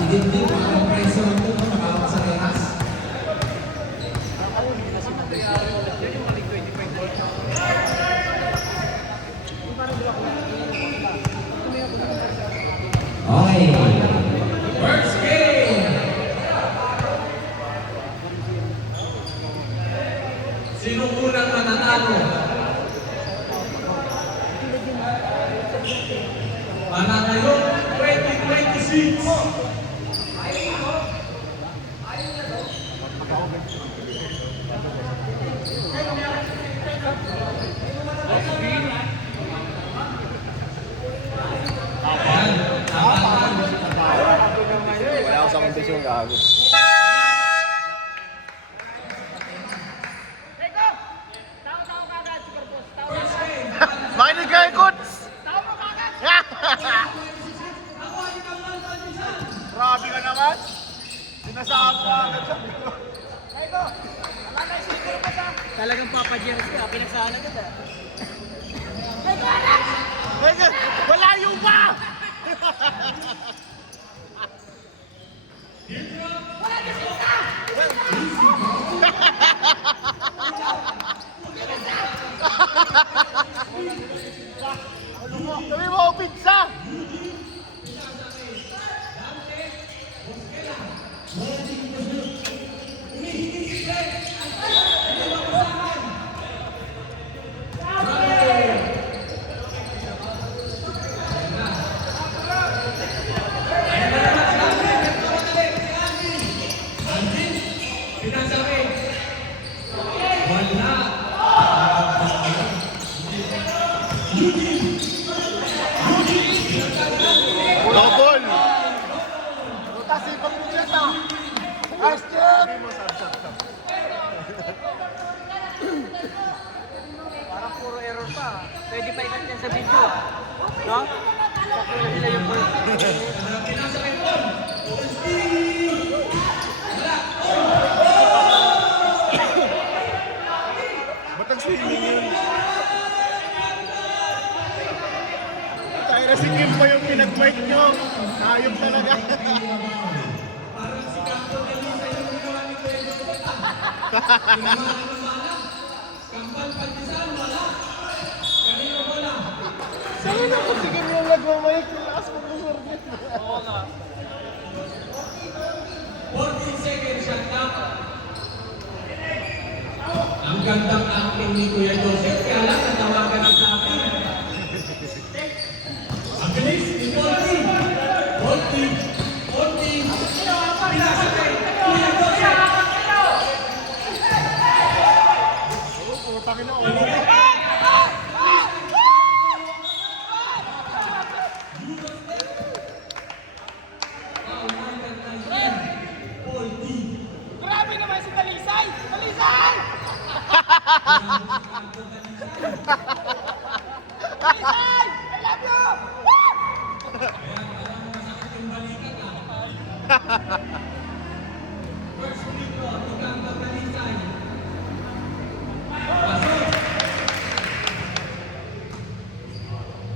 Idindig parang preso lang ito nakawag sa rehas. Okay. First game! Sinong unang mananalo? Mananalo 2026! Wala ako sa kondisyon gago. Makinig kayo, Kuts! Grabe ka naman! Sinasabi mo agad sa video. Talagang Papa Jerry ka, pinagsahan agad ah. Malayo pa! Sabi mo, pizza! Double! Butas ipang punyeta! Nice job! Parang puro error pa. Pwede pa ikat yan sa video. No? Sakto na sila yung Ba't nag-swimming yun? Tayo na si Kim pa yung pinag-bike nyo. Ayok talaga. Saan na kung si Kim yung nag-bike? Lakas mo po sorry. Oo nga. 14 seconds shot clock. Ang gandang acting ni Kuya Joseph, kaya lang natawagan ang akin. Ang bilis ni Volti. Volti. Volti. Pinasakay. Kuya Joseph. Putangin na ulo. Grabe naman si Dalisay! Dalisay! Dalisay! I love you! First free throw, Tigang Pagkalisay. Pasok.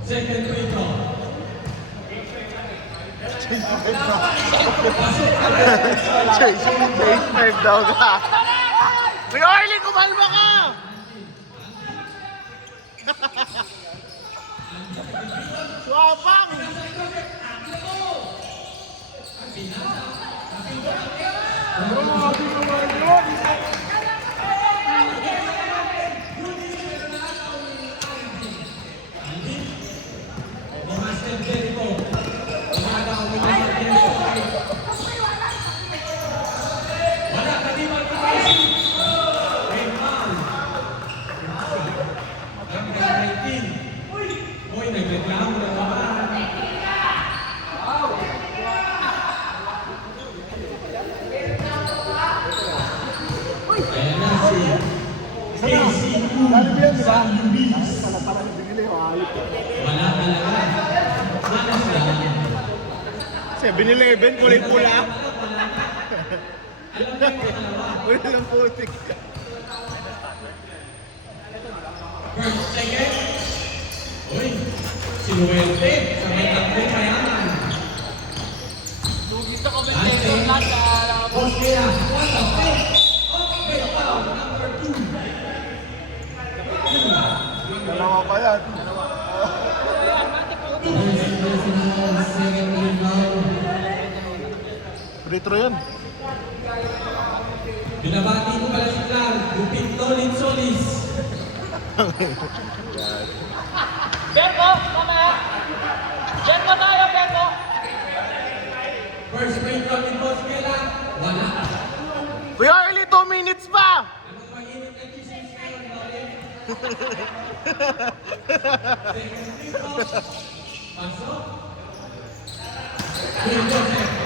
Second free throw. Chase 5 daw ka. May Arlie, kumalma ka! Swapang! Master Jericho. Umagaw ni Master Jericho. Wala ka di mag-pricing. Red foul. Hanggang 19. Uy, nagreklamo na ba? Ayan na si KCU San Luis. Wala talaga. Manas lang. 7-Eleven, kulay pula. Wala lang putik. First, second. Uy, si Luwerte sa may tatlong mayaman. Lugi ka Free throw yan. Binabati ko pala si Clark, yung Pintolin Solis. Berko, tama. Berko tayo, Berko. First free throw ni Boss Kela, wala. We are only 2 minutes pa! Anong mainit na chismis ngayon, Lorin? Second free throw, pasok. Green Joseph.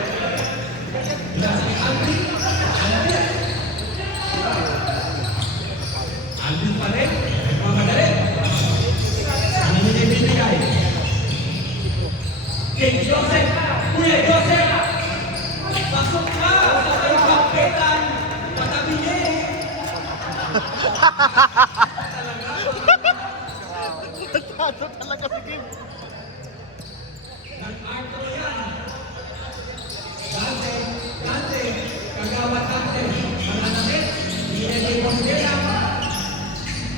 Mula sa Alvin. Alvin pa rin, nagmamadali. Ano niya ibibigay? King Joseph, Kuya Joseph. Pasok ka sa may kapetan. Patabi niya eh. Tado talaga si Kim. Nag-arto yan. Dante, kagawat Dante. Mananamit, hindi mo sila.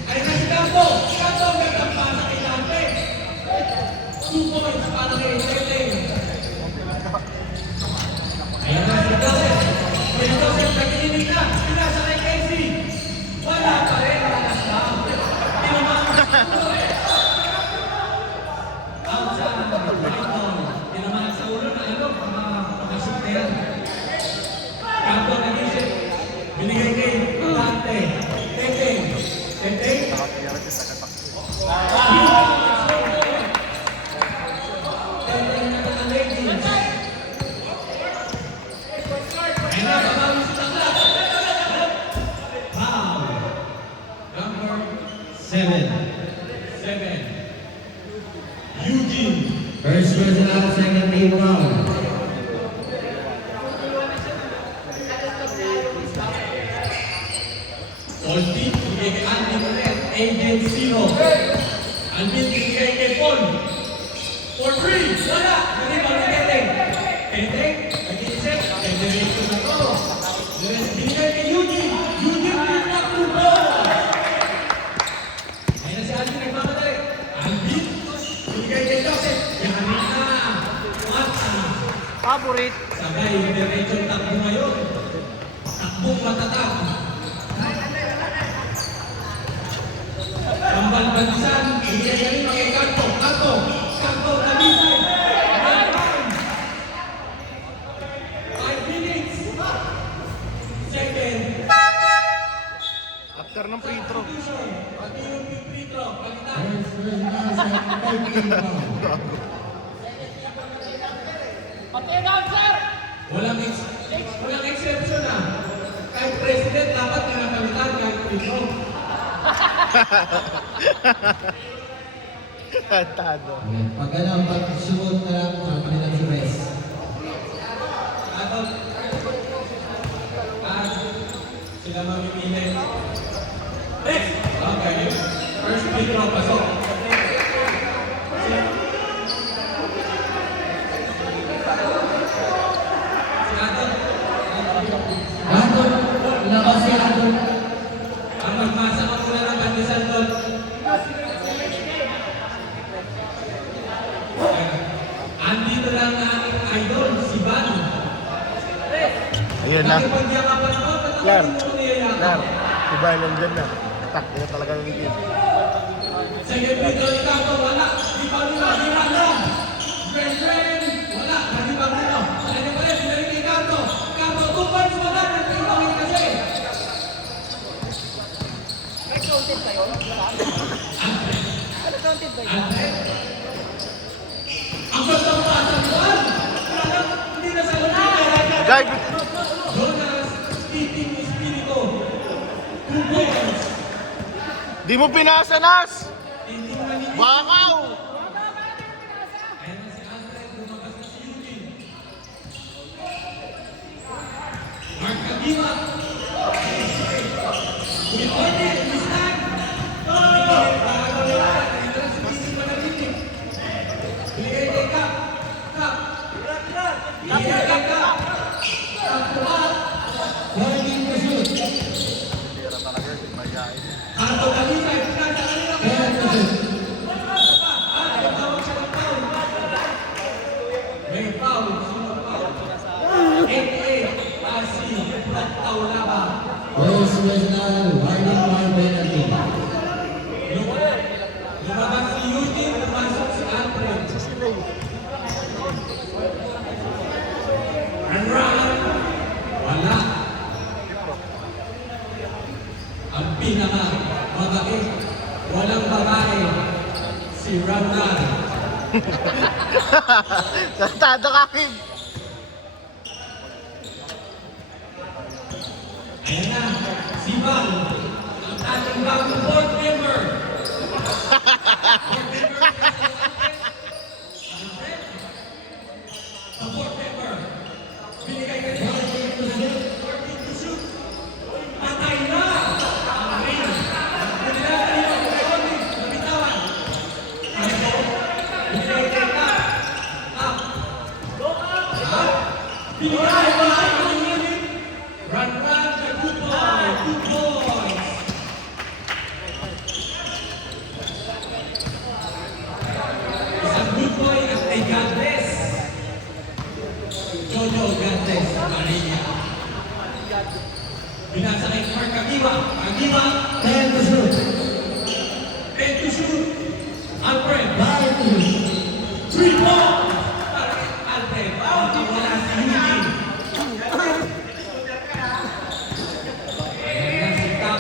Ay na si Campo. Campo ang nagtampasa kay Dante. 2 points para kay Tete. Ayan na si Joseph. Si Joseph nag-iinig na. Pinasa kay Casey. Wala pa rin. Malas lang. Tinamaan sa ulo na ano, makasip na yan. Campo nag-isip. Binigay kay Dante. Tete. Eugene. First personal, second team round. Olti, bigay kay Alvin ulit. Agent Zero. Alvin, bigay kay Paul. For free, wala. Hindi pa rin Teteng. Teteng, nag-iisip. Federation na to. Bigay kay Eugene. Eugene, pinag to ball. Ayun na si Alvin, nagmamadali. Alvin, bigay kay Joseph. Yan na. Mata. Favorite. Sabay, diretsong takbo ngayon. Takbong matatag. Pambalbansan, bigay ka rin kay Kanto. Kanto, talisay. 5 minutes. Second. After ng free throw. Pati yung free throw. Palitan. First personal, second team round. Okay, down, sir. Walang exception na. Kahit president, dapat na napalitan kahit free throw. Tado. Pag ano, pag-shoot na lang, sabi nila si Wes. Atol. Sila mamimili. Next! Okay. First free throw, pasok. Si Atol. Anton, labas si Anton. Ang magmasa ka muna ng bandisan doon. Andito lang ang aking idol, si Van. Ayun na. Nakipagyakapan ako, Clar. tatapos mo niyayakap. Clar. Diba yung dyan na. Tak, yun talaga yung Kim. Second free throw ni Campo, wala. Di pa rin lang. Friend, wala. Hindi pa rin. Ano pa rin, binalik kay Campo. Campo, 2 points wala. Nagpipakit kasi. Counted ba yun? Counted ba yun? Ang ganda mo pasang buwan. Hindi na sa ulit. Guy, Jonas, Speaking Espiritu. 2 points. di mo pinasa, Nas! Hindi malinis. Bakaw! Ayan na si Andre, lumabas na si Eugene. Mark Kadima. Ulit-ulit, Tristan. Binigay kay Kap. Binigay kay Kap. Kap tumat. Warning to shoot. Kanto Talisay, pinasa kanina kay Kaya to Kap. shoot. Tawag siya ng foul. May foul. Sino foul? 88. foul labang. Boys National Warning for penalty. Lumabas si Eugene, pumasok si Alfred. And run. Wala. Ang pinaka mabait, walang babae, si Ramdan. Santado kaking. Ayan na, si Bang, ang ating bagong board member. Ang board member. Binigay ka niya. 14 to shoot. Patay na. Ang ring. Binigay ka niya. Nabitawan. Ano? Binigay ka na. Up. Binigay ka na. Run, the good boy. Good boys. Isang good boy at ay God bless. Jojo, God bless. Maria. Binasa kay Mark Agiwa. Agiwa. 10 to shoot. 10 to shoot. Alfred. 5 to shoot. 3 points. Alfred. Wala si Eugene. Ayan na si Cap.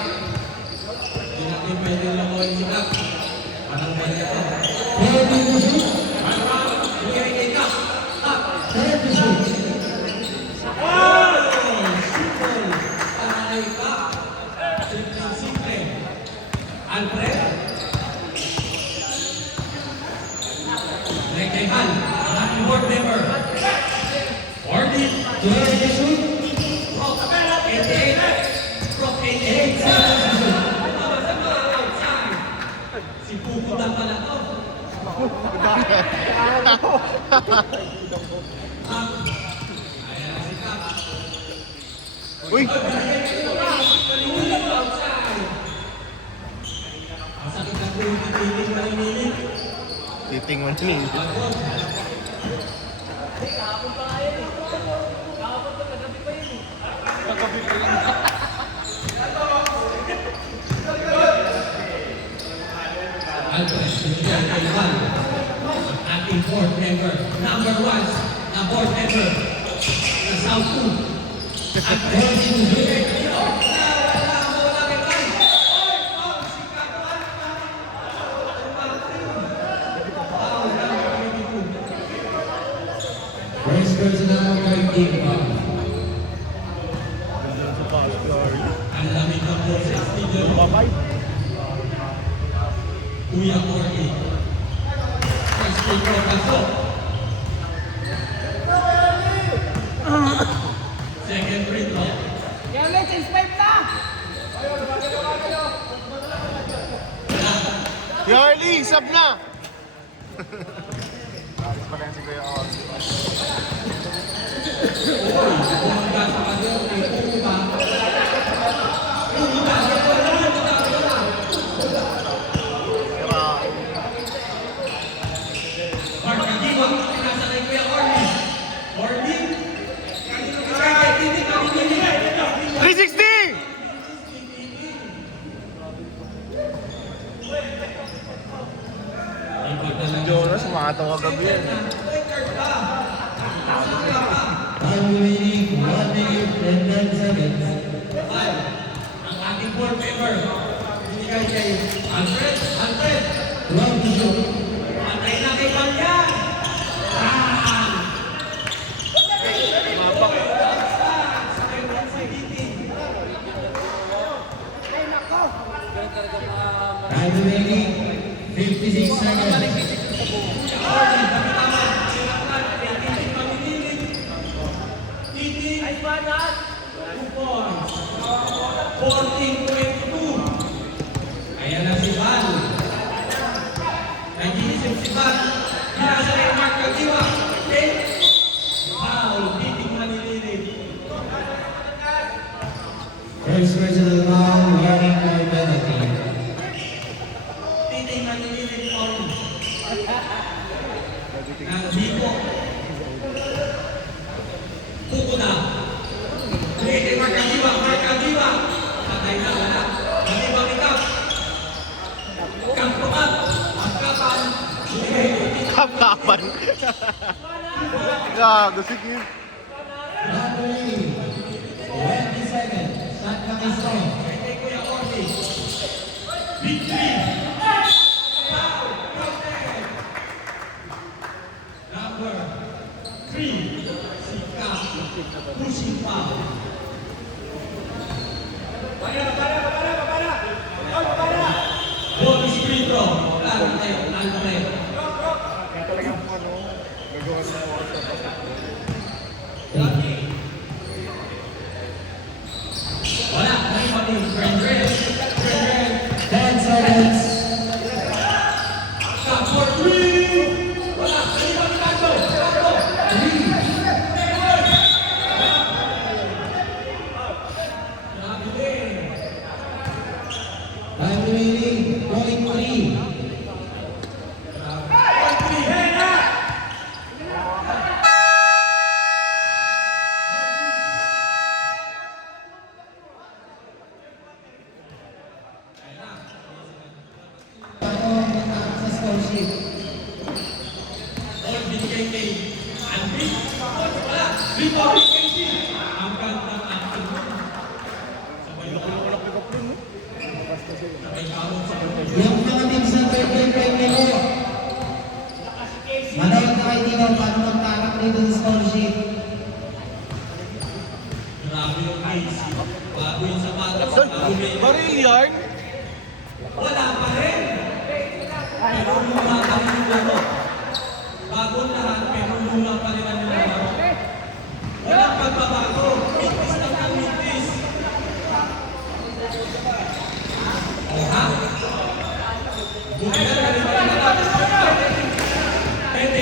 Hindi natin pwede lamuin si Cap. Parang pwede ito. 20 to shoot. Run. Bigay kay Cap. Cap. 10 to shoot. Alfred. Rektehan, ang ating board member. Orly. 20 to shoot. Rock 88. Rock 88. Sama-sama outside. Si Pupo na pala to. Ayan na si Cap. Uy! Ang sakit ng titing malinilit. Titing mo nila. Alfred, binigay kay Juan. Ang ating board member. Number 1 na board member. Sa South 2. Alfred, binigay kay Juan. Wala kay Juan. Oy, oh, si Kakuan. Boys National Warning foul. Ang lamig ng boses ni Babay. Kuya Corky. First free throw pasok. Second free throw. Yan, let's inspect na! Yarly, sab na! Alis pa rin si Kuya Or. Bumangga sa kanyo. Ay, Pupa. Pupa. Mark Agiwa. Nasa kay Kuya Orly. Orly. Kanino ka titig? Kanino 360! Jonas, makatawa gabi yan. Time remaining 1 minute and 10 seconds. Ang ating board member. Binigay kay Alfred. Alfred. 12 to shoot. Patay na kay Banyan. Time remaining 56 seconds. Titi. 2 points. 14-22. Ayan na si Val. Kay Gago, sige. Referee, 20 seconds. Shot clock is on. Kay Kuya Orly. Big three. Foul. Counted. Number 3. Si Cap. Pushing foul. Bonus free throw. Lalo tayo. Lalo tayo. Yan talagang ano, gagawa ng oras na Wala. Nang pati. Friend. 10 seconds. Cap for 3. Wala. Nang pati Kato. Kato. 3. Nabili. Time remaining. Point 3. Sa score sheet. All binigay kay Andy. Wala. Rebound kay Casey. Ang ganda ng action. Sabay kamon sa pagkakas. Yung mga team sa third game nilo. Manood na kayo dito paano magtarak dito sa score sheet. Grabe yung Casey. Bago yung sapatos. Bago may... Baril yarn? Wala pa rin. Pero luma pa rin yung laro. Bagong lahat, pero luma pa rin ang laro. Walang pagbabago. Mintis lang ang mintis. Ha? Buti na rin pa rin natin. Pwede,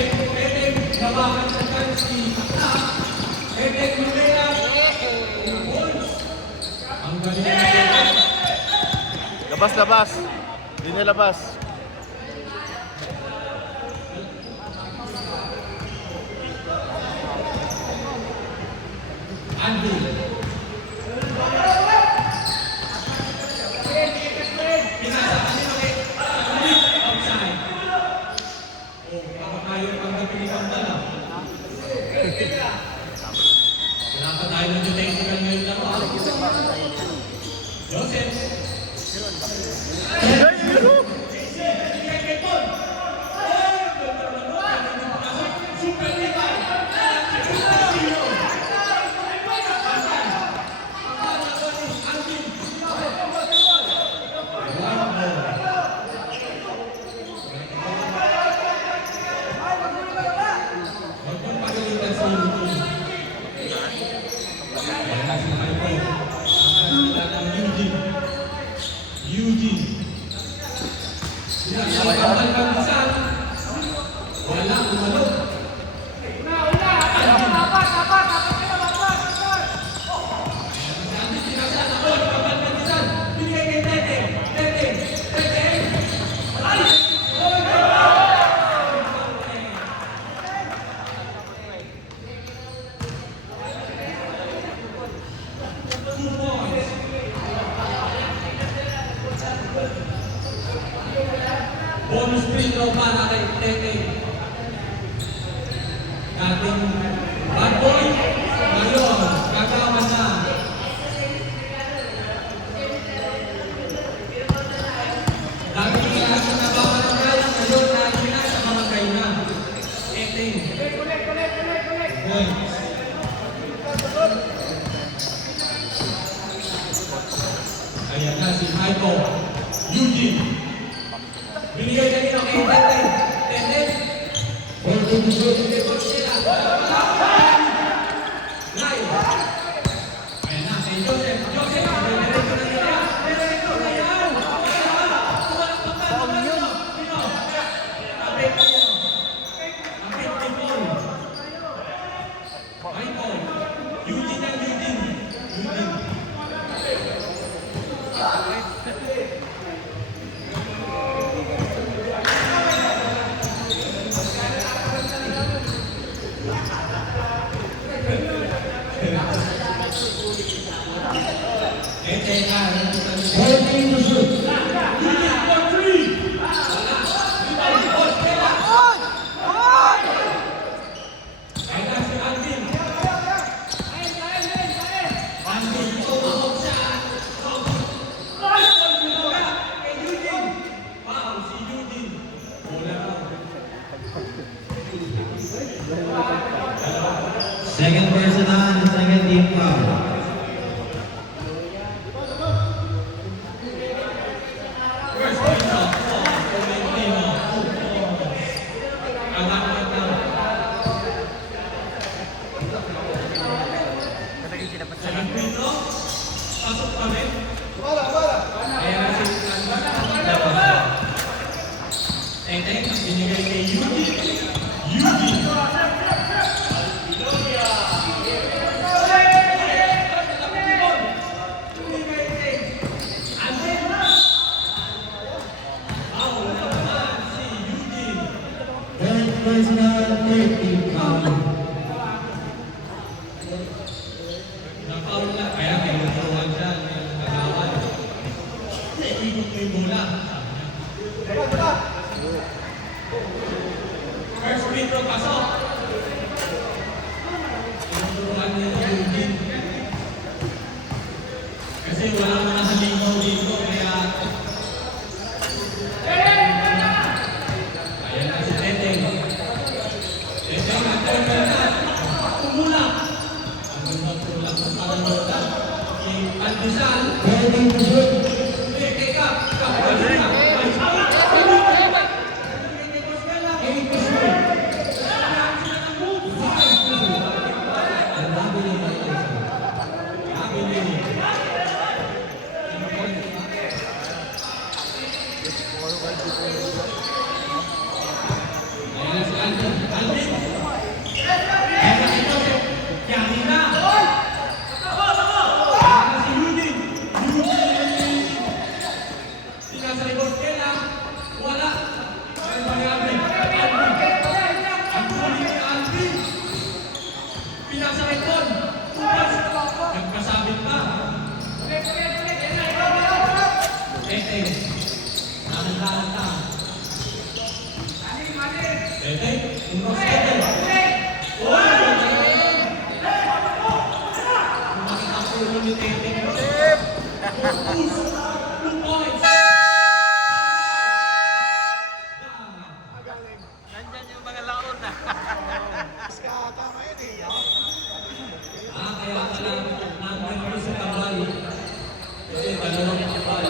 nabakan sa kansi. Pwede, lumera. Bulls. Ang galing na rin. Labas, labas. Hindi nilabas. Andy. Pinasa kanino kay outside. Oh, makakayo pang gapili pang dala. Pinaka tayo ng technical ngayon lang. Joseph. Super Liga. Eugene. Sinasabay ang bansa. Wala umalo. Sabi sinasabay ang bansa. Binigay kay Tete. Tete. Tete. Ay! Two points. Bonus free throw para kay Tete. Dating bad boy, ngayon, gagawa na. Dating nasa nabawa ng kaya, ngayon lagi na sa mga kaya na. Tete. Points. Ayan na si Michael Eugene. Binigay kanina kay Tete. Tete. 14 to shoot. Live. Ayan na, kay Joseph. Joseph, diretso na nila. Diretso na yan. Walang pagkakalo. Pino. Kapit niyo. Kapit ni Paul. Michael. Eugene yan, Eugene. Eugene. Ayan Second personal, second team foul. First person, Tolentino. Anak na. Talagang sila pa sila. Second free throw. Pasok pa rin. Kaya si Dapat. Teng-teng, binigay kay Eugene. Eugene. Third personal, third team foul. Napaul na, kaya tinuturuan siya ng kagawan. Ikot mo yung bola. First free throw, pasok. Tinuturuan niya yung Eugene. Kasi walang mga halimaw dito, kaya ayan na si Teteng. Teteng, nagtawag na. Tumulak. Ang magtulak sa pananood. Si Pandesal. Ready to shoot. Teka. Ang labi ni Michael. Ayan si Alvin. Alvin. Ayan ito si Yanina. Ayan si Eugene. Eugene. Pinasa likod kaya wala. Ayan pa ni Alvin. Alvin. Ang huli ni Alvin. Pinasa likod. Tupas. Nagkasabit pa. Tete. Nakalala. Tete. Umros Tete. Makakapulo ni Tete. Focus. 2 points. Nandyan yung mga laon na. Kaya pala nandun ko sa kabal. Kasi dalawang kabal.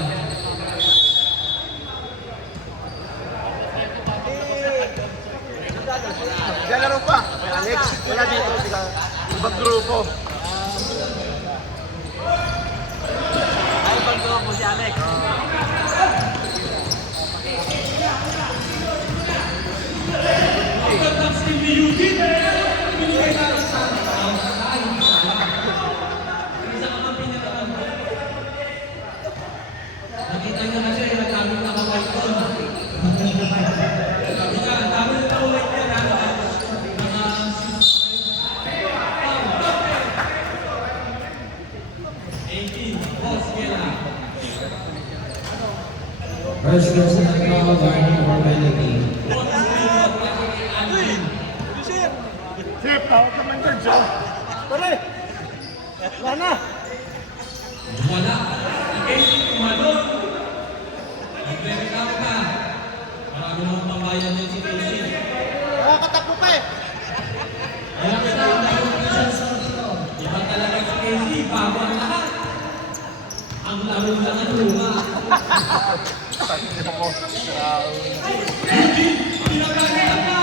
Lalaro pa. Alex, wala dito. Ibang grupo. Ay, pagdawa po si Alex. Ang gandang steal ni Eugene. Binigay na lang sa kain. Isa ka man pinataman. Nakita niya na siya yung nagkamit na kamay ko. Sabi niya, ang dami na naulit niya na. First personal foul, warning for penalty. Sip, tawag naman dyan, Joe. Pare! Wala na! Wala. Casey Tumalon. Nagre-reklamo ka. Marami naman pambayan din si Casey. Nakakatakbo pa eh! Alam ka na yung iba talaga si Casey. Bago ang lahat. Ang laro lang ang luma. Eugene, pinagkakita ka.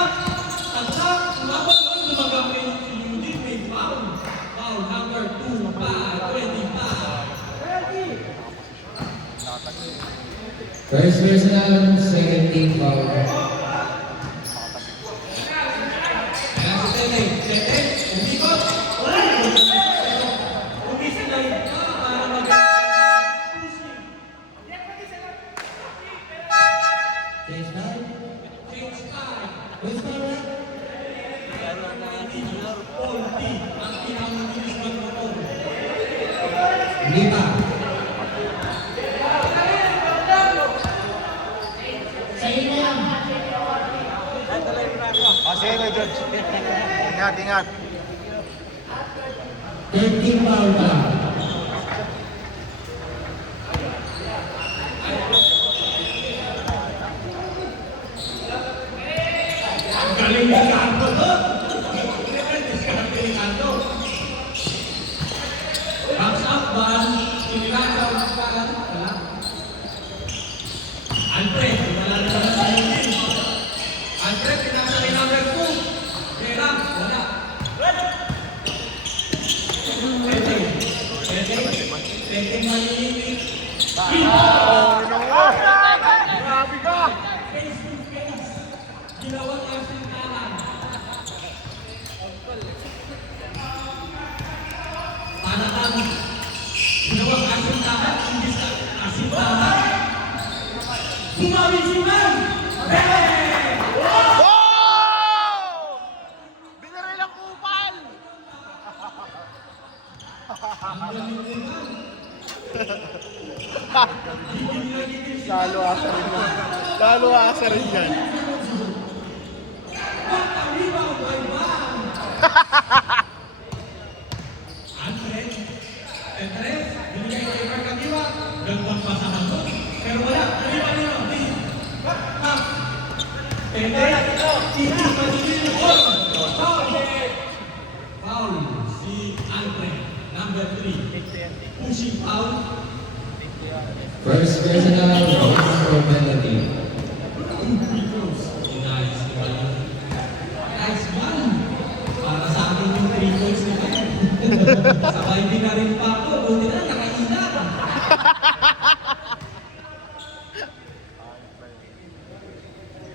Tagsak, lumabas ko. Lumagamay si Eugene. May foul. Foul number 2 pa. 25. First personal, second team foul. Ayan si Tete. Tete, umikot. Umislide ka para mag-pushing. Change time. Change time. Who's foul na? Polti ang pinamabilis mag-motor. Hindi pa. Ay, talay mo na ako. Sige na, George. Ingat, ingat. Third team foul pa. Ang galing ni Santo to. Diskarte ni Santo. Peteng maliliit. Oh, no. Grabe ka. Face to face. Ginawang asintahan. Para kang ginawang asintahan, hindi sa asintahan. Bumawi si Man! Bang! Oh! Binaril ang kupal. Lalo asa rin yan. Lalo asa rin yan. Andres, binigay kay Marcadiwa, gagawang pasahan mo. Pero wala, kaliwa nyo. Titi, matulili ko. Foul, si Andre, number 3. Pushing foul. First personal, for penalty. Nice, nice one. Para sa akin yung 3 points ni Ken. Sabay din na rin pa ako. Buti na, nakainan.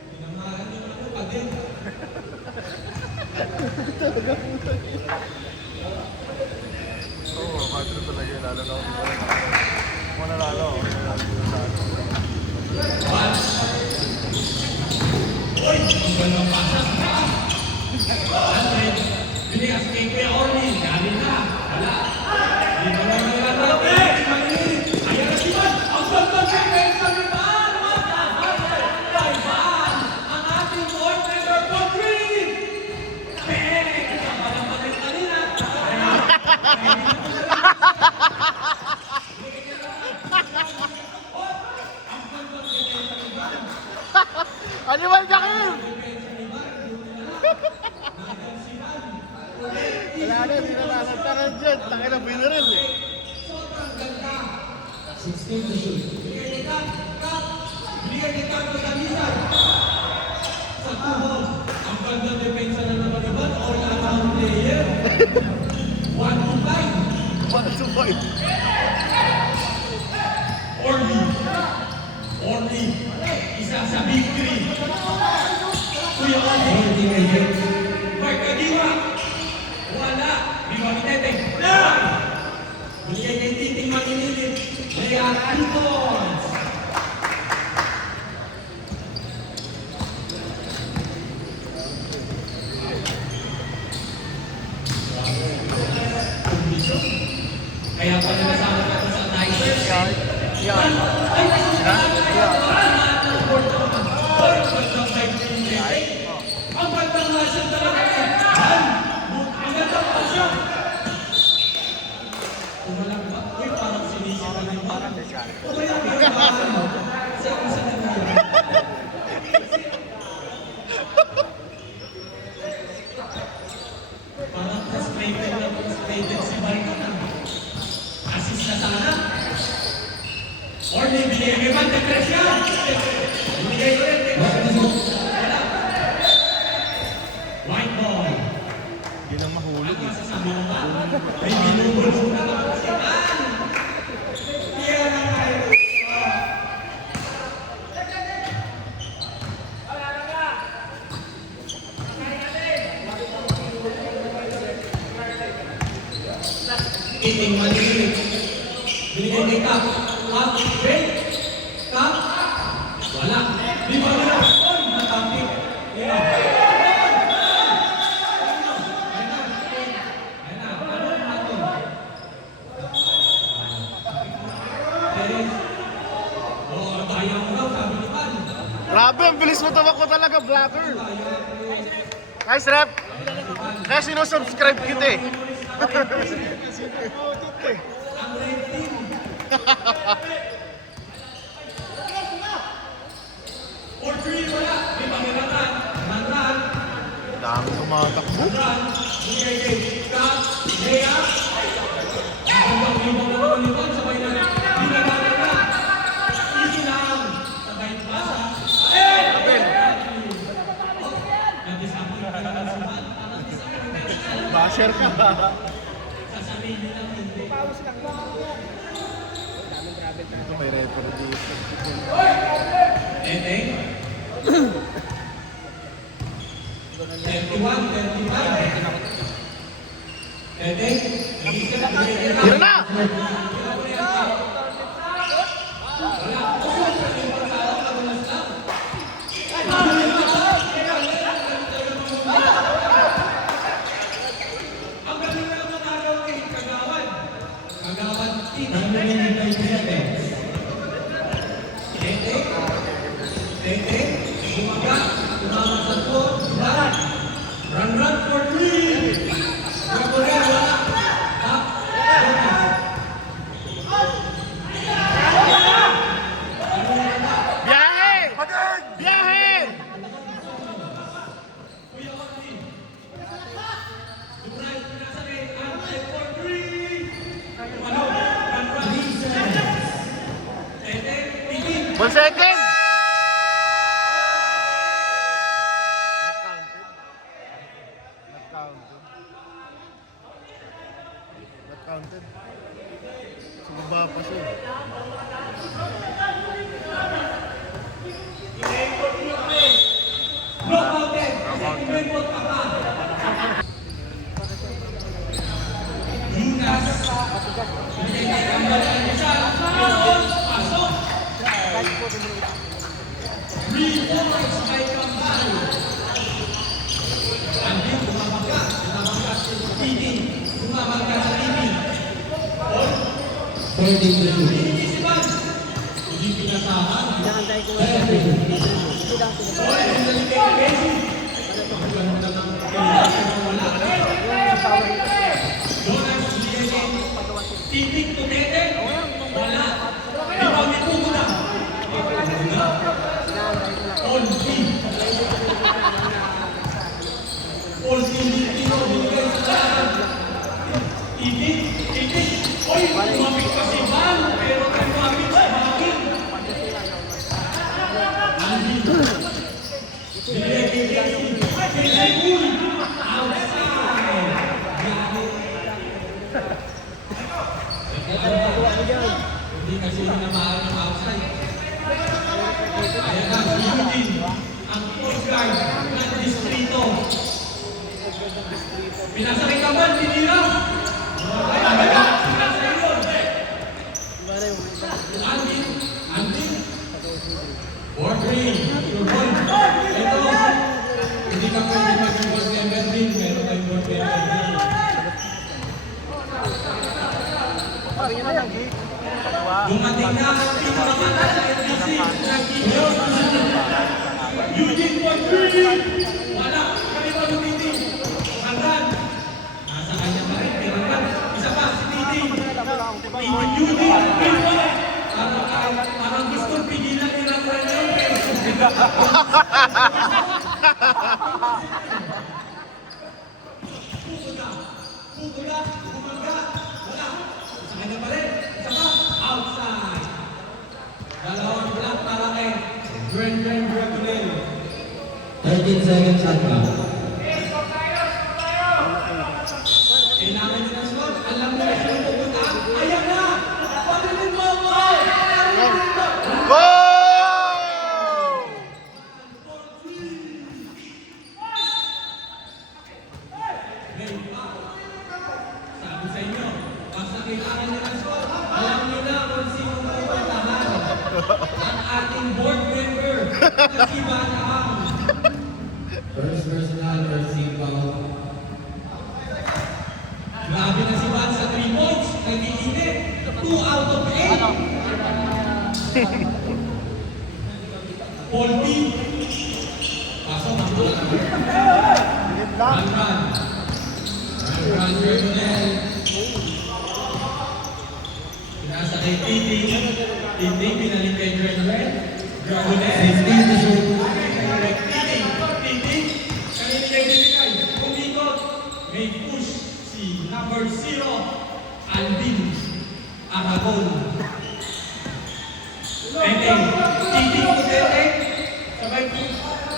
Pinamahan niyo ako pa din. Oo, matro talaga yun. Lalo na ako. Muna lalo. Uy, ang gandang pasak na. Andre, binigas kay Kuya Orly. Galing na. Wala. Hindi mo lang naglalaro. Ayan na si Man. Ang gandang defense sa Riban. Taiwan. Ang ating point number 43. Pek. Kasama ng palit kanina. Animal Jakil! Wala na, hindi na nakatangan dyan. Takay na binaril eh. 16 to shoot. Binigay ni Carlos Alizar. Sa tuhod. Ang gandang depensa na naman naman. All-around player. 1-5. One to fight. Orly. Isa sa victory. Kuya Orly. Penalty reject. Marcadiwa. Wala. Di ba Teteng? Binigay kay Titing Maninilit. Kaya 2 points. Kaya pala nasama ka sa Nicers. Ang bandang nasyon talaga. Ang gandang pasyon. Kumalang ba? Uy, parang sinisipan ng parang. Kumalang ba? Saan sa nangyari? Parang frustrated na frustrated si Marika. Assist na sana. Orly, binigay kay Man, nag-crash yan. Binigay ko rin. Wala. White ball. Hindi lang mahulog Ano eh. masasabi mo ba? May binubulong na naman si Man. Yan ang ayaw. Iting malilit. Binigay kay Kap. Kap, break. Kap. Wala. Di ba wala? Oy, natapik. Ayan. Grabe, ang bilis mo tumakbo talaga, vlogger. Nice rep. Kaya sinusubscribe kita eh. Or 3, wala. Di ba minatan? Manran. Dami tumatakbo. Manran. Bigay kay Kap. Lea. Ang ibang na naman yung one. Sabay na. Binabatan na. Easy lang. Sabay pasa. Nag-disappoint ka naman si Man. Parang disappoint. Basher ka. Sa sarili ng hindi. Pawis lang yun. Daming grabe na. Ito may referee dito. Teteng. 31, 35. Teteng. Tira na! Ang galing na naman araw ni Kagawan. Kagawan, Time remaining 20 seconds. Teteng. Teteng. Bumaga. Tumama sa po. Run. Run for 3. Gabriel, wala. Up. Biyahe! Biyahe! Kuya Orly. Dubray, pinasali. Ante for 3. Ano? Run. 3 seconds. Teteng. Pigil. 1 second! Not counted. Sa baba pa siya. Knockouted. Second record pa ka. Lunas. Pinagkakambalan niya siya. Pistol. Pasok. Reinforce by Kambal. Andin, bumabangga. Bumabangga si Titi. Bumabangga sa Titi. 42. Pinisipan. Hindi pinasahan. Nakantay ko lang. Hindi lang sila. Oy, ang galing kay Casey. Ang ganda ng kailangan ng wala. Jonas Liene. Titik to Tete. Wala. Ikaw ni Pugula. All B. All Filipino. Binigay sa lahat. Titik. Titik. Oy, tumapit pa si Val. Pero tumapit sa Bakit. Andin. Binigay kay Casey. Casey Bull. Outside. Hindi kasi na mahal ng outside. Ayan na, si Yudin, ang point guard ng distrito. Pinasakay ka man, tinira. Pinasa yun. Andin. Bordering. Your ball. Ito. Hindi ka pwede mag-board member din. Meron tayong board member din. Dumating na ang pinakamata sa LBC ng Kilos. Eugene Pagpili. Wala. Kami pa lumiti. Rangran. Nasa kanya pa rin. Rangran. Isa pa si Titi. Titi Eugene. Pinwala. Parang gustong pigilan ni Rangran yun. Puguda. Bumangga. Wala. Sa kanya pa rin. Isa pa. Outside. Dalawang block para kay Gwen Gregulel. 13 seconds at count. Kailangan nyo ng slot. Alam mo na sila pupunta. Ayan na! Pagdating mo mo! Go! Sabi sa inyo, basta kailangan nyo ng slot, alam nyo na kung sino pupuntahan. Ang ating board member na si Banahang. First personal, first team foul. Grabe na si Van sa 3 points. Nag-iinit. 2 out of 8. Paul B. Pasok ang bola. Run. Run, Gregulel. Pinasa kay Titi. Titi, pinalik kay Gregulel. Gregulel. 16 to shoot. Titi. Kanina kay Bibigay. Umikot. May push si number 0. Alvin Aragon. Teteng. Titi ko Teteng. Sabay po.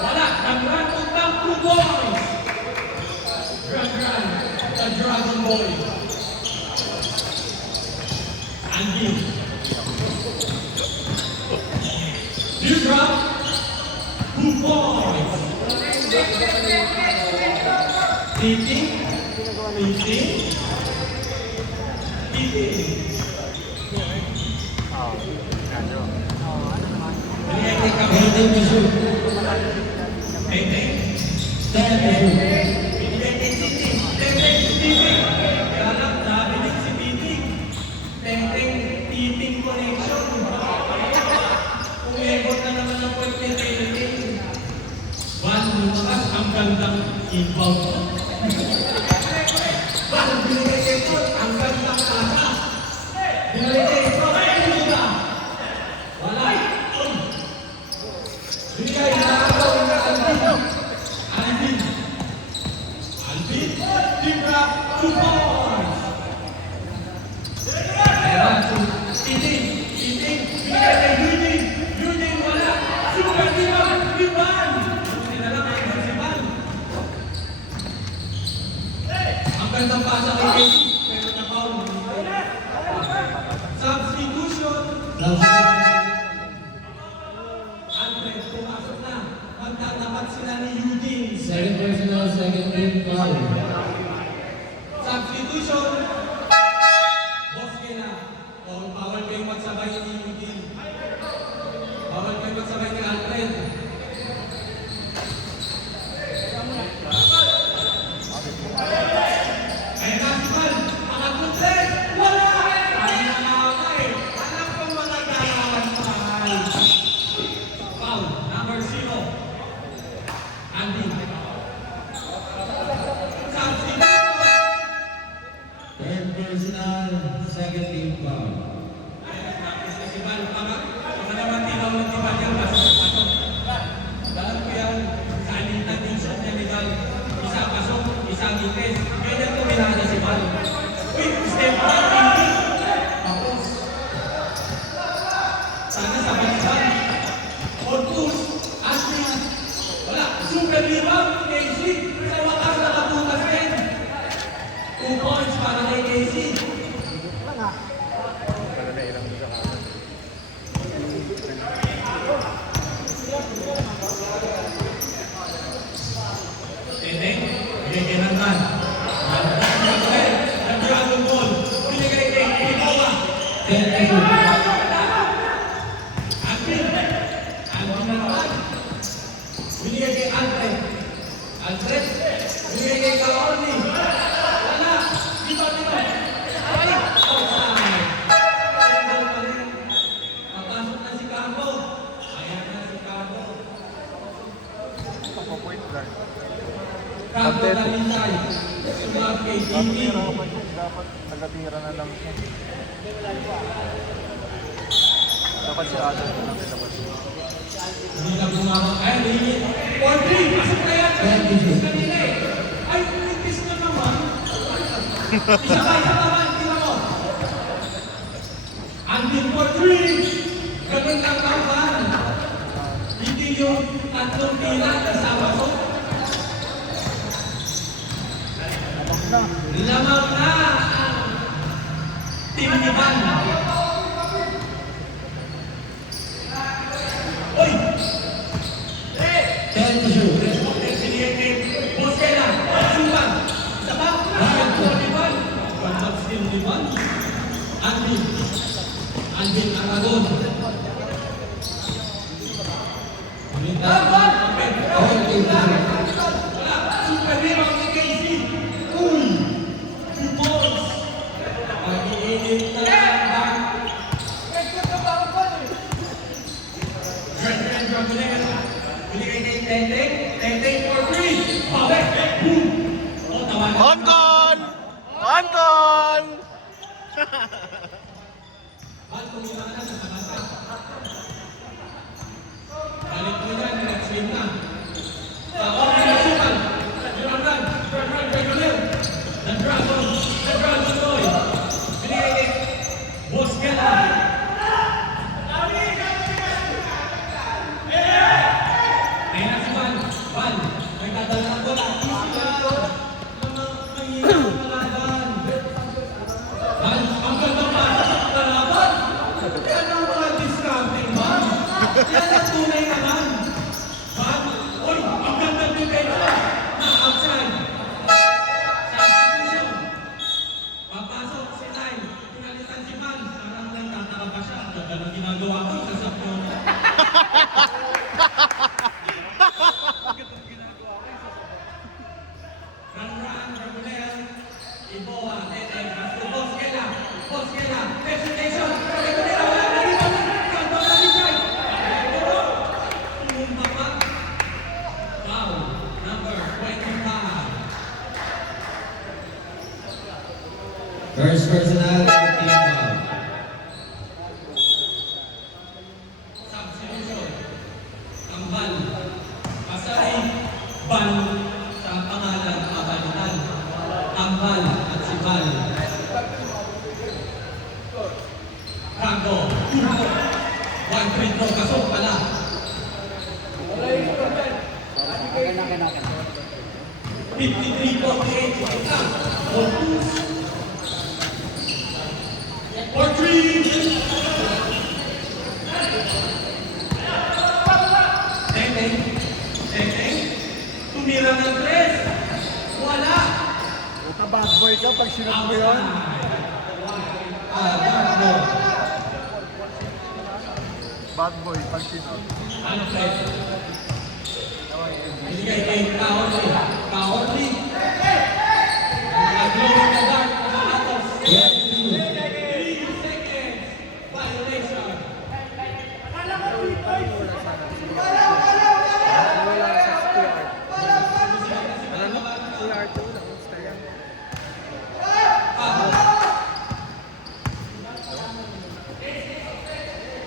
Wala. Nag-run utang 2 boys. Run. The Dragon Boy. Shooting. Hitting. Binigay kay Camille. Tending to shoot. Tenteng. Stand to shoot. Binigay kay Titing. Tenteng, Titing. Kaya lang, nabilig si Titing. Tenteng, Titing connection. Umebot na naman ang point ni Tenteng. One, lumakas ang gandang inbound. One, binigay kay Paul, ang gandang pasa. Binigay kay Paul, Tuga. Wala. Binigay na ako na Alvin. Alvin. Alvin, Tibra, 2 points. Kaya, Titing, Titing, binigay kay Eugene. Eugene, wala. Super Divan, Divan. Buti na lang ang Divan. Ang gandang pasa kay Casey, pero na-foul. Substitution. Alfred, pumasok na. Magtatapat sila ni Eugene. Second personal, second team foul. Substitution. Boss kaya. O, bawal kayong magsabay ni Eugene. Bawal kayong magsabay ni Alfred. Ay, Nasibal, mga tuntes, wala! Ay, nakakay. Alam kong mga galawan pa. Foul, number 0. Andy. Substitution. Third personal, second team foul. Festival, pangalaman tinaw ng tipan yan, pasok. Dahil ko yan, sa alitan yung shot niya ni Val. Isa pasok, isa gipes. Ganyan ko minana si Val. Uy, step back, hindi. Tapos, sana sa balisan. Or push, Ashley. Wala, super rebound, Casey. Sa wakas nakabutas din. 2 points para kay Casey. Tenteng, binigay kay Rantan. Nag-dragon ball. Binigay kay Pinoa. Ten to shoot. Alvin. Alvin Rantan. Binigay kay Alfred. Alfred. Binigay kay Kaorni. Wala. Di ba? Ay! Outside. Single pa rin. Papasok na si Carbo. Ayan na si Carbo. Carbo Talintay. Sumab kay Jimmy. Dapat tagatira na lang siya. Dapat si Adam na lang dapat. Hindi na bumabak. Ay, hindi. 4-3. Pasok na yan. Kanina eh. Ay, nipis na naman. Isa pa naman. Tingnan mo. Andin 4-3. Ganun lang kapan. Hindi yung tatlong tila sa pasok. Lamang na ang Team Niban. Uy! Ten to shoot. Boskela, Suban, Sabak, Niban. Contact still Niban. Alvin Aragon. All team to shoot. Wala, super rebound ni Casey. Uy! 2 balls. Pag-iinit na lang. Binigay kay Tenteng. Tenteng for 3. Pawek. Boom. O, tawanan. On call! On call! Bal, tumira ka na sa bata. Balik mo yan, next game na. Okay na suman. Yung run, regular. The Dragon Boy. Binigay kay Boskela. Ayun na si Van. Van, nagdadala ng bola. Easy lang. Mahirap ang kalaban. Van, ang ganda pa sa kalaban. Yan ang mga discounting, Van. Yan ang tunay na Van. Van, uy, ang ganda din kayo. Na outside. Substitution. First personal, team foul. Substitution. Ang ban. Pasay, ban sa pangalan, pabalitan. Ang ban at si ban. Franco, turno. 1-3 throw, kasok pala. Okay na. 53-48, isa. For three. Teng. Tumira ng tres. Wala. Bad boy ka pag sinag mo yun. Bad boy pag sinag. Ano tres? Binigay kay Kaorli. Kaorli. Nag-glowing na dart. Nakakatos. 3 seconds. Violation. Wala sa PR. Ano? PR 2 lang. Basta yan.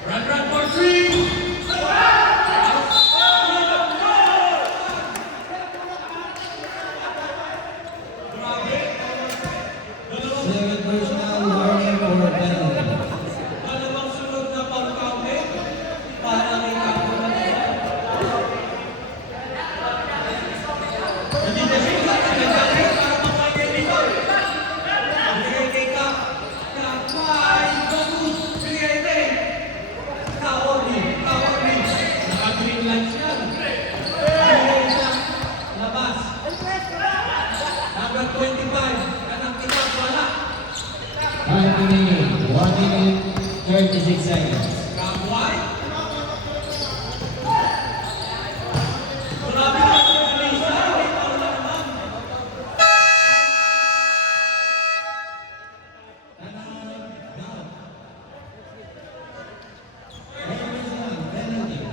Run for three. Second personal, warning for penalty. Dalawang sunod na pang-counting para kay Kaorli. Hindi na siya sinagagay para mapagay dito. Binigay kay Kapay. Bagus. Binigay kay Kaorli. Naka-green lights yan. Binigay siya. Labas. Number 25. Anak kita, wala. Time remaining, 1 minute, 36 seconds. Kapay. Grabe na ito, Lisa. Ikaw na naman. Penalty.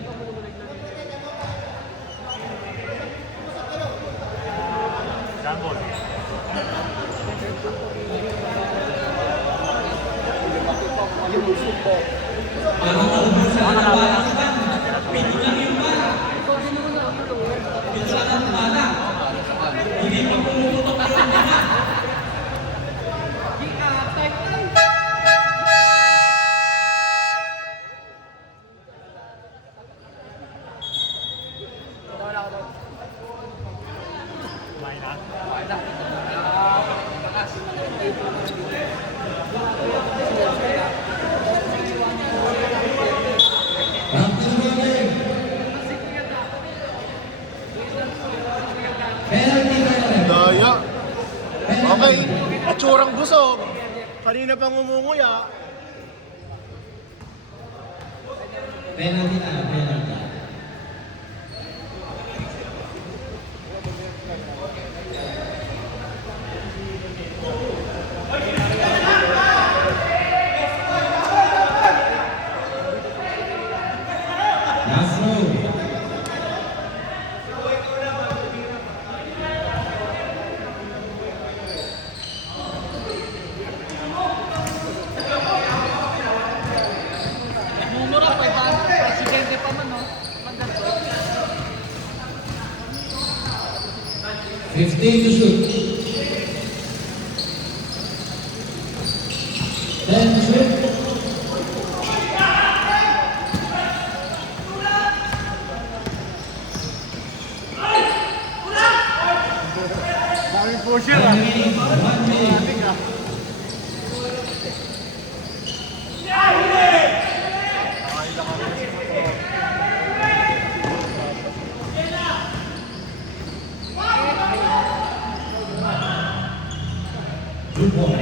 Parang naubusan na ng bala si Van. Pito lang yung bala. Pito lang ang bala. Hindi pa pumuputok yung mga. Back to the ball. Penalty. Daya. Okay, atsurang busog. Kanina pang umunguya. Penalty na, penalty. Last throw. Mumura pa ba? Presidente pa man, no? Mandatory. 15 to shoot. 10 to shoot. Daming pusher ah. Time remaining, 1 minute. Two points.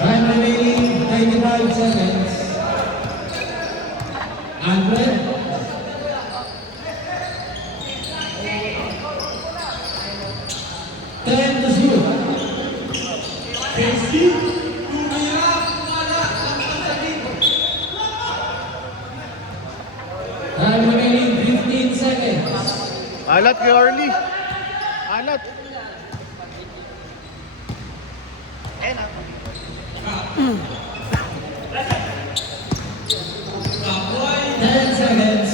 Time remaining, 95 seconds. Andred. Ten to shoot. Casey, tumira, wala. Ang pasalit. Time remaining 15 seconds. Alat kay Orly. Alat. Kapoy. 10 seconds.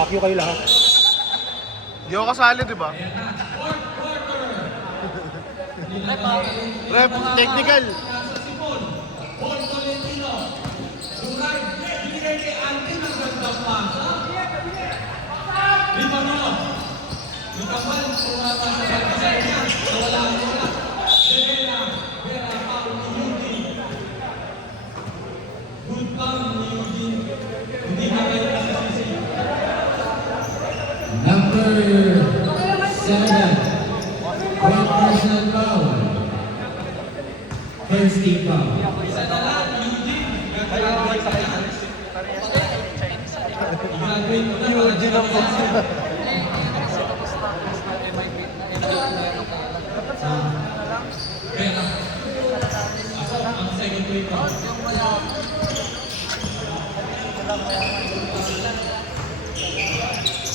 Akyo kayo lahat. Hindi ako kasali, di ba? Rep, technical. Nasa Simon. Paul Tolentino. Duray. Binigay kay Alvin ang gandang pasa. Lima mo. Likapan. Tumama sa kanya. Nawala ang wala. Devela. Vera. Paul ni Eugene. Good bang ni Eugene. Hindi na kayo nasisisi. Number 7. One personal foul. First team foul. Isa na lang. Eugene. Graduate ka na. I-graduate mo na. Eugene ang Vera. Ako ang second grade ko.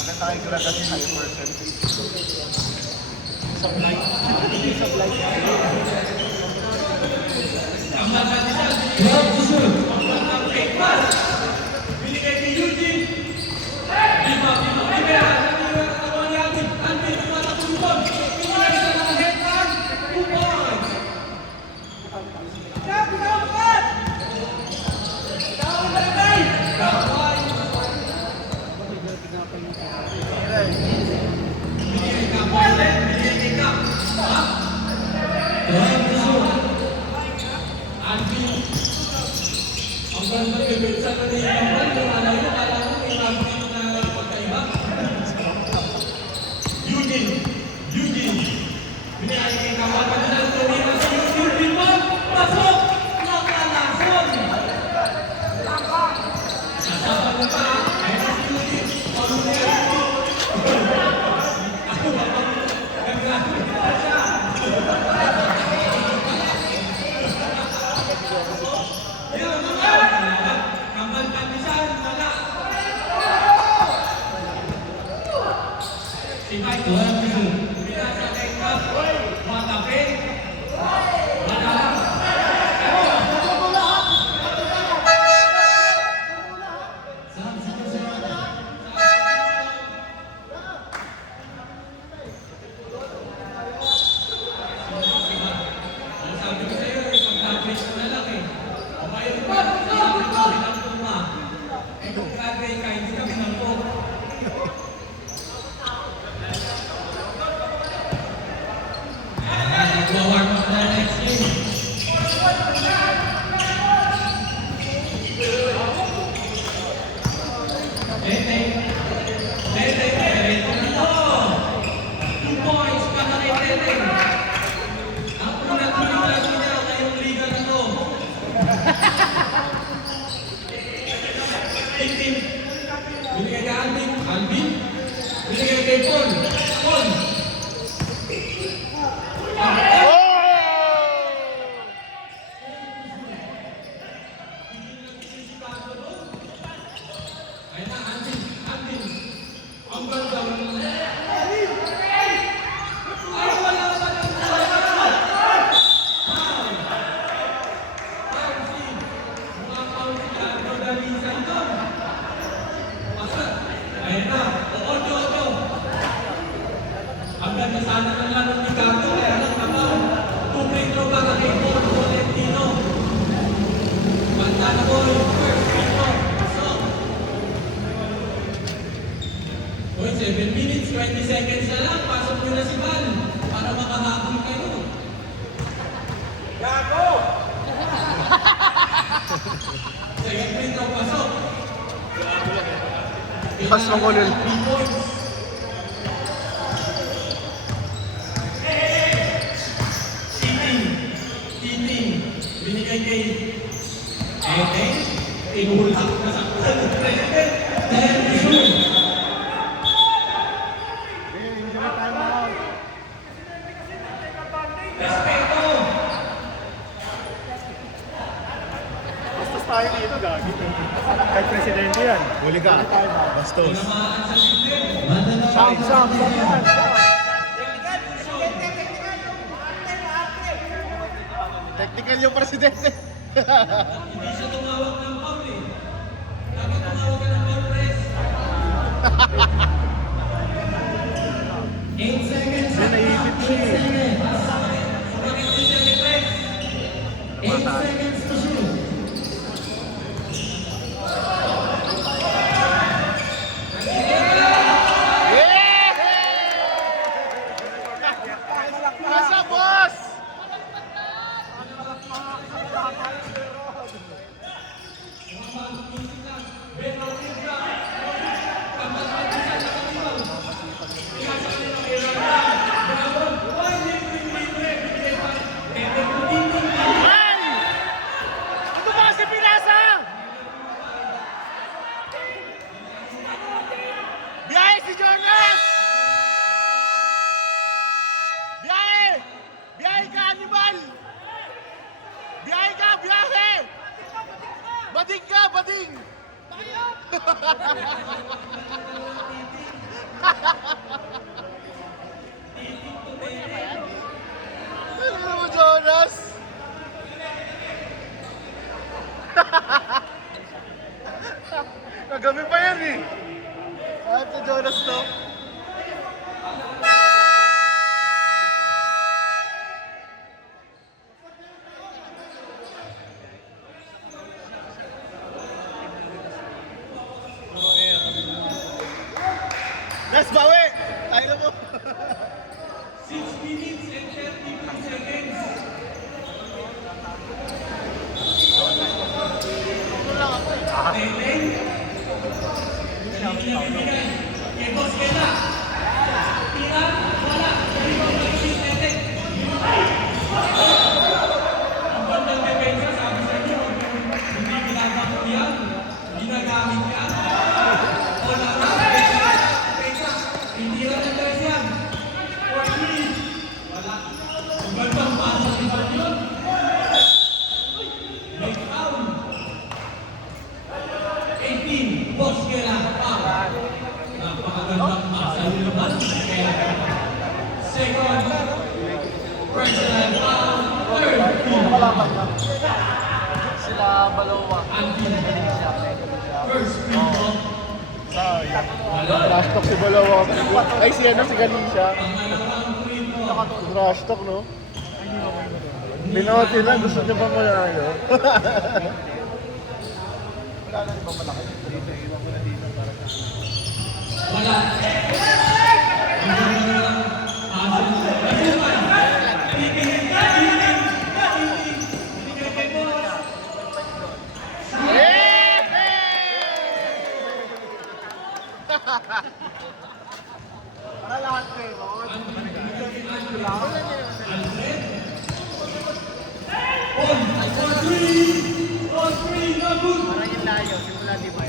Maganda kayo grad kasi high percentage. Ang magkatisan. 12 to shoot. Ang fake pass. Binigay kay Eugene. Lima. Libera. Naniwa ang katawan ni Alvin. Alvin, tumatakbo. Binigay sa mga head pass. 2 points. Kapoy. Binigay Kapoy. Binigay kay Kap. 12 to shoot. Alvin. Ang ganda bibigyan na niya yung ball. Yung alayo, alam mo, may Alvin na pagkaiba. Eugene. Binigay kay Kapoy. Pagkaiba tumira si Eugene. Limon. Pasok. Nakalason. Sasaban na pa. Ayun na si Eugene. Pag-ulihan. Ako ba? Nag-graduate na siya. Yan mga. Kamal kapisan. Wala. Si Mike. 12 to shoot. Pinasa kay Kap. Matapin. Wala. Substitution. Ang sabi ko sa'yo, ipag-graduate ka na lang eh. O ngayon pa, sabi ko, binampong ma. Eh kung graduate ka, hindi ka binampong. Nag-warm up na next game. Tete, ready na to. 2 points para kay Tete. Ako na tuloy niya ngayong liga na to. 18. Binigay kay Alvin. Binigay kay Paul. Ayun na, Alvin. Ang ganda. Ay, wala pa ng foul. Mga foul si Aldo Dalisan doon. Masa? Ayun na. Odo. Ang ganda sana ng laro ni Gato. Kaya lang naman. 2 free throw para kay Paul Tolentino. Banda na boy. First free throw. Pasok. Hoy, 7 minutes, 20 seconds na lang. Pasok nyo na si Val para makahabol kayo. Gago! Second free throw, pasok. Pasok ko nun. 3 points. Titing. Binigay kay Ete. Tinulak na sa 10 to shoot. Injury time na. tayo dito, gagi. Kahit presidente yan. Huli ka. Bastos. Sam. Technical yung presidente. Hindi siya tumawag ng foul eh. Dapat tumawag ka ng foul press. 8 seconds. Naipit siya eh. Bakit hindi siya ni-press? 8 seconds to shoot. Nasa boss! Ay! Ito ba si Pinasa? Biyahe si Jonas! Biyahe! Biyahe ka, Hannibal! Biyahe ka, biyahe! Bading ka, bading! Ano mo, Jonas? Kagabi pa yan eh. At si Jonas to. Let's bawi! Tayo na po. 6 minutes and 32 seconds. Teteng. Binibigay. Kay Boss Kena. Tira. Wala. Hindi ba mag-shoot Teteng? Ang bandang depensa, sabi sa inyo, hindi ginagamit yan. Ginagamit yan. Wala na. Depensa. Hindi na nag-dress yan. 4-3. Wala. Ang bandang pasok ni Banyon. May foul. 18, Boss Kela, foul. Napakagandang asal naman. Second, personal foul. Third, Sila Balawa. first free throw. Trash talk si Balawa. Ay, si ano, si Galicia. Pangalawang free throw. Trash talk, no? Binote sila, gusto niyo pa manalo. Wala. Ang ganda ng asal. Para lahat kayo. On three, no good. Parang yung layo, simula di ba?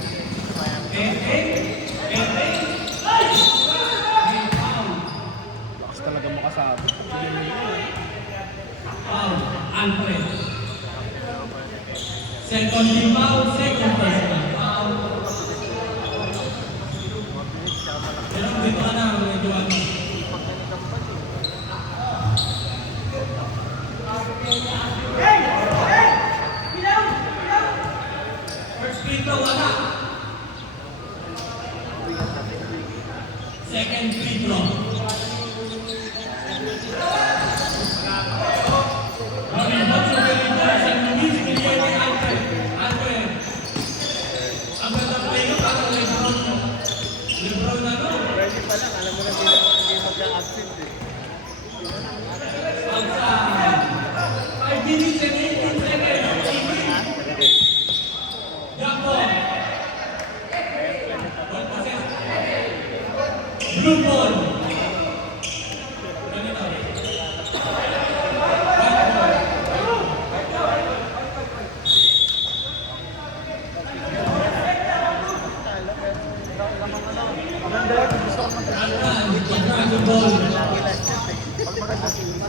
Lakas talaga makasabi. Foul, Alfred. Second team foul, second personal foul. Pero dito ka na, medyo ano. First free throw, wala. Second free throw. Robin Hudson, San Luis, Guillermo, Alfred. Alfred. Ang gandang play ka para Lebron. Lebron na no? Ready pa lang, alam mo na hindi magka-absent eh. Outside. 5 minutes and 18 seconds. Jump ball. One possession. Blue ball. Ganito. The Dragon Ball.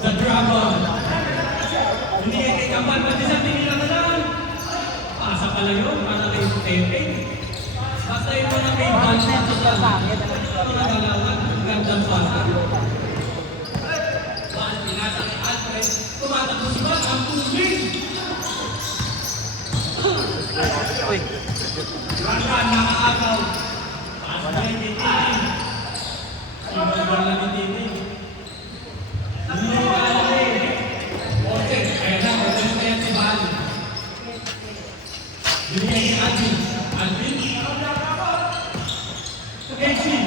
The Dragon. Hindi kayo kapan, pati sa tingin naman lang. Pasa pa pala yun, para kay Tete. Basta yung mga may balance sa mga galawan, gandang pasa. Juan, pinasa kay Alfred, tumatakbo si Juan, ang tuloy. Uy. Juan, nakaagaw. Pass na yung Titi. Sinubal na ni Titi. Hindi ka alam eh. Ote, kaya na, ote na yan si Juan. Binigay ni Alvin. Alvin. Casey.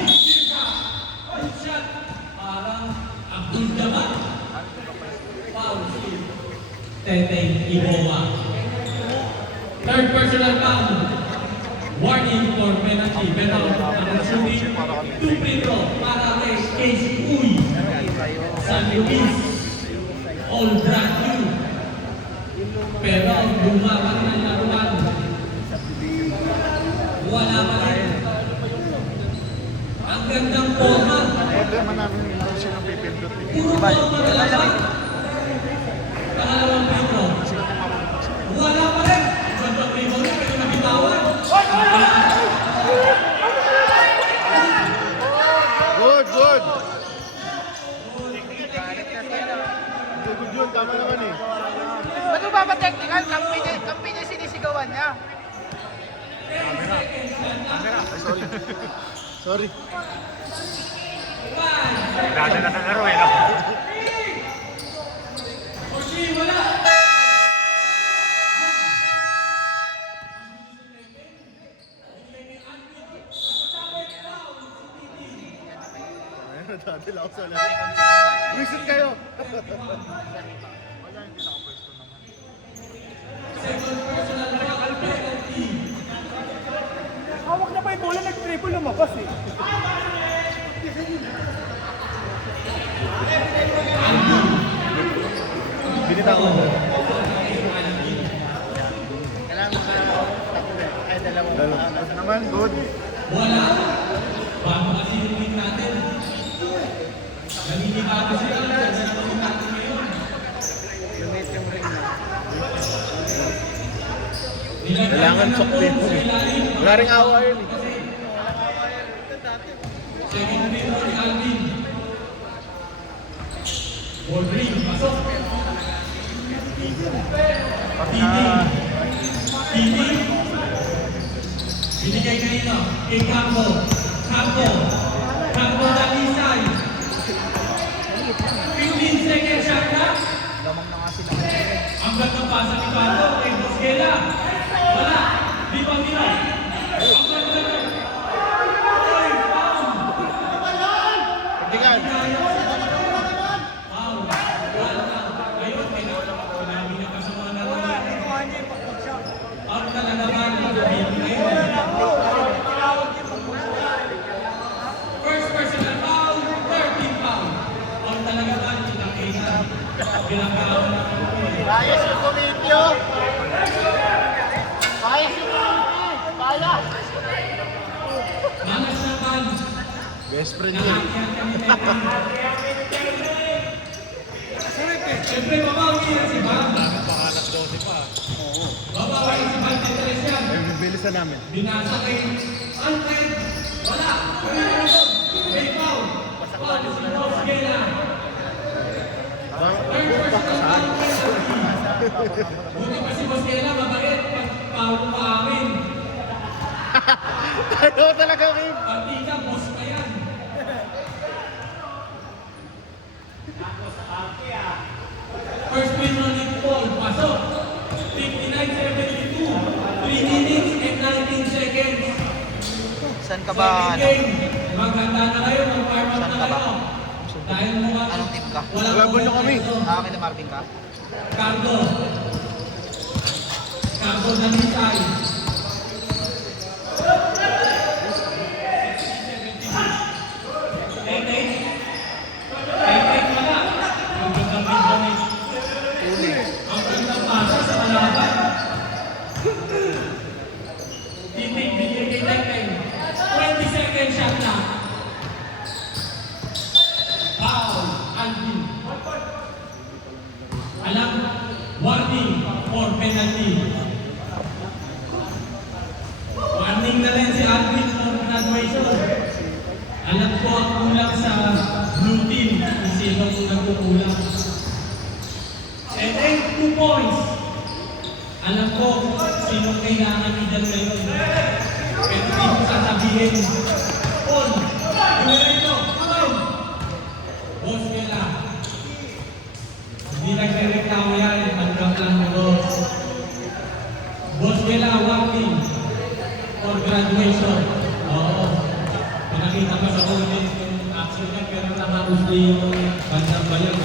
Good shot. Parang Abdul Jabbar. Foul. Teteng Ibowa. Third personal foul. Warning for penalty. Pero ang shooting, 2 free throw para kay Casey Uy. San Luis. All brand new. Pero bumakan ng laruan. Wala pa rin. Ang gandang forma. Problema namin yung sino pipindot. Puro forma na lang. Pangalawang free throw. Wala pa rin. Ang gandang rebound niya, pero nabitawan. Good, good. Good yun, tama naman eh. Ba't mo ba technical? Kampi niya sinisigawan niya. Ay, sorry. Sorry. Dati nakakaro eh, no? Wala. Ayun, dati lang ako sa lahat. Visit kayo. Second personal foul penalty. Hawak na pa yung bola, nag-triple lumabas eh. Binitawan mo. Dalawa naman, good. Wala. Bago kasi yung win natin. Nanginigado sila. Sa win natin ngayon. Kailangan soktin mo. Wala rin awa yun eh. Second free throw ni Alvin. Ball ring. Pasok. Titi. Binigay kanina kay Campo. Campo Dalisay. 15 seconds shot na. Ang gandang pasa ni Campo kay Bosquela. Wala. Di pa nila. Ang gandang. Oy, foul. Tingnan. Foul. Wala. Ngayon, kinabi niya pa sa mga nalaman. Ang kalalaman ng ngayon. First personal foul, 13 foul. Ang talaga ba nakita bilang kaawal ng Kaya si Comitio. Kaya si Comitio. Kaya. Manas naman. Best friend yun. Siyempre, babawi yan si Bam. Babawi yan si Bam Teteres yan. Ay, bilisan namin. Binasa kay Alfred. Wala. May foul. Foul si Bosquela. Buti pa si Bosquela, mabait. Foul pa amin. Ano talaga, Kim? Partida, boss pa yan. First free throw ni Paul, pasok. 59-72. 3 minutes and 19 seconds. Saan ka ba? Maghanda na kayo, mag-farm out na kayo. Dahil mukhang Anong team ka? Laban nyo kami. Akin na Marvin ka? Cargo. Cargo na Nisay. Tete wala. Ang gandang mid-range. Ang gandang pasa sa kalaban. Titig, bigay kay Tete. 20 seconds shot na. Foul. Alvin. Alam, warning for penalty. Alam ko ang kulang sa blue team kung sino ang nagkukulang. Teteng, 2 points. Alam ko sino kailangan nila ngayon. Pero hindi ko sasabihin. Paul, Guerrero, Paul. Boss Vela. Hindi nagre-reklamo yan. Hanggang lang na boss. Boss Vela, 1 team for graduation. Oo. Pinakita ko sa audience yung action niya, pero nakausli yung bandang bayan.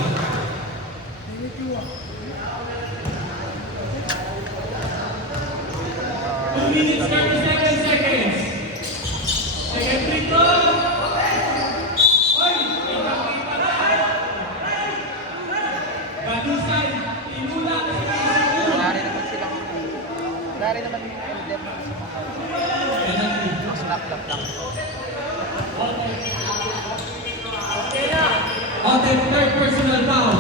2 minutes, 37 seconds. Second free throw. Oy, kita na. Badusan, tinula na si Kisiku. Wala rin naman silang wala rin naman yung elder na sa mga Penalty. snap lang. Oten, third personal foul.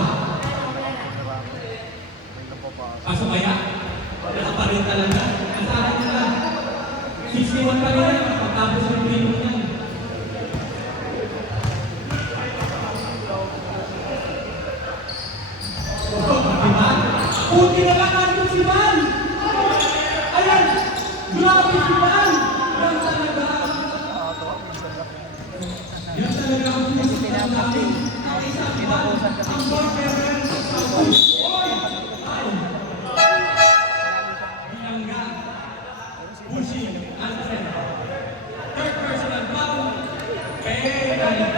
Pasok kaya? Wala pa rin talaga. Ang sa akin nila. 61 pa rin yan. Pagtapos ng free throw niyan. Diba? Puti na lang natin si Van! Ayan! Grabe si Van! Yan talaga! Yan talaga ang pinasukan natin. Ang isa si Van, ang ball carrier sa push. Oy! Ay! Bilangga. Pushing. Answer. Third personal foul. Penalty.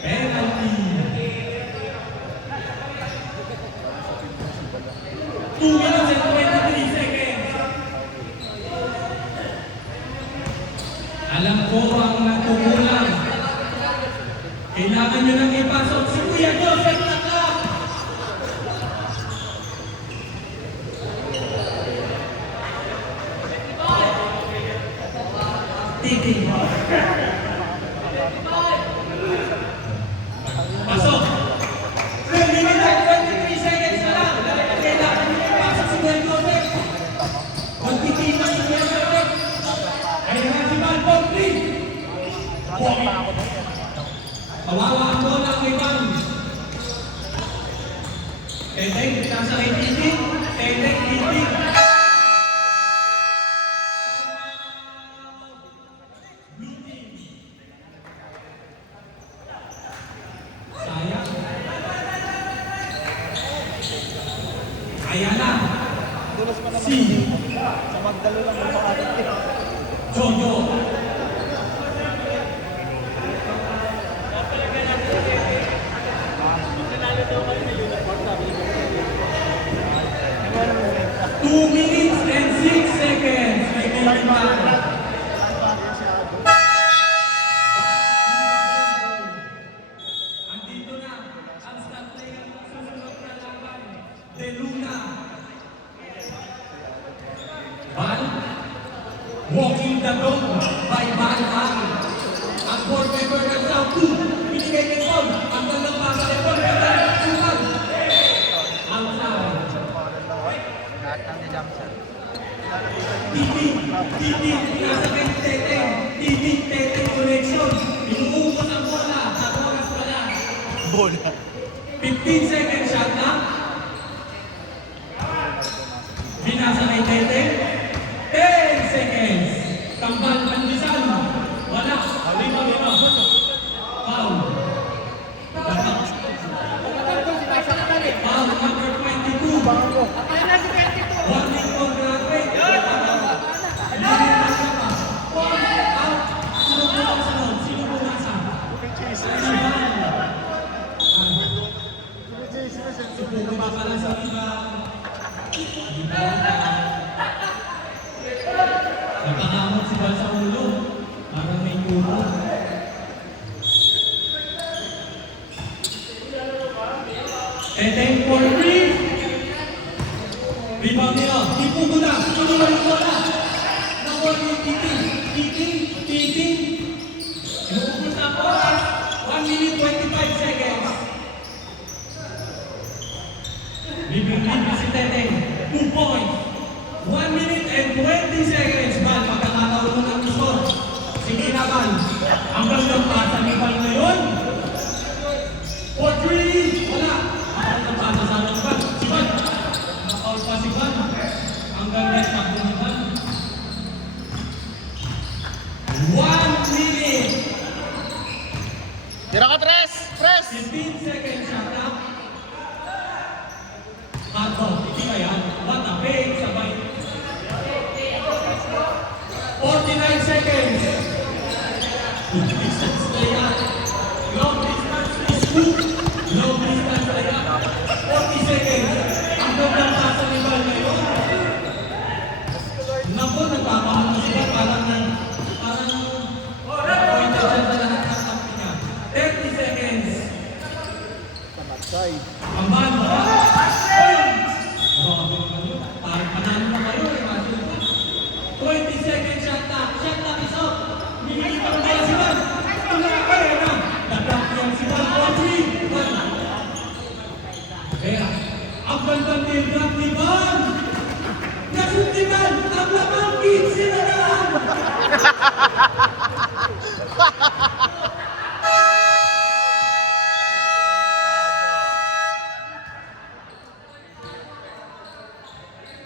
Penalty. 2 minutes and 23 seconds. Alam ko ang nagkukulang. Kailangan nyo nang ipasok si Kuya Joseph Taka. Titi. Pasok. 3 minutes and 23 seconds na lang. Kailangan nyo ipasok si Kuya Joseph. Magtitima si Kuya Joseph. Kailangan si Malbon, please. Kawawa ang bola kay Van. Teteng, nasa kay Titi. Teteng, Titi. Blue team. Sayang. Ayala. Si. Sa magdalo lang ng mga atin. Jojo. Two minutes and 6 seconds. May kailangan. Andito na ang star player ng susunod na laban. De Luna. Van. Walking the dog by Van Hang. Ang board member ng South 2. Binigay ni Paul. Ang talang pasa ni Paul. Suman. Outside. Lahat ng jump shot. Titi, nasa kay Teteng. Titi, Teteng connection. Inuubos ang bola. Sa oras pala. Bola. 15 seconds shot na. Binasa kay Teteng. 10 seconds. Kambal, Pandisan. Wala. Lima. Foul. Foul number 22. Warning for graduate. Sino pumasa? Subukan pa pala sa iba. Napakamot si Bal sa ulo. Parang may kubo. Teteng for 3. Rebound nila. Ipugo na. Tuloy yung bola. Nakuha yung Titi. Inuubos na ang oras. 1 minute 25 seconds. Libre si Teteng. 2 points. 1 minute and 20 seconds. Bal, pagkakataon mo ng gusto. Sige na, Bal. Tira ka, Tres! Tres! 15 seconds shot clock. Ako, hindi ba yan? What a fake, sabay. 49 seconds. Good distance layup. Long distance is good. Long distance layup. 40 seconds. Ang ganda ng pasa ni Bal ngayon. Naku, nagpapahal na sila. Parang point out siya sa lahat ng tapos niya. 30 seconds. Ang balo, ha? Grabe naman yun. Parang panalo na kayo, eh. 20 seconds shot clock. Shot clock is out. Minigit pa rin si Bal. Tulungan pa rin, ha? Nag-block yan si Bal. 4-3. Kaya, ang ganda ni Bal. Nasunod ni Bal. Ang lamang 15 na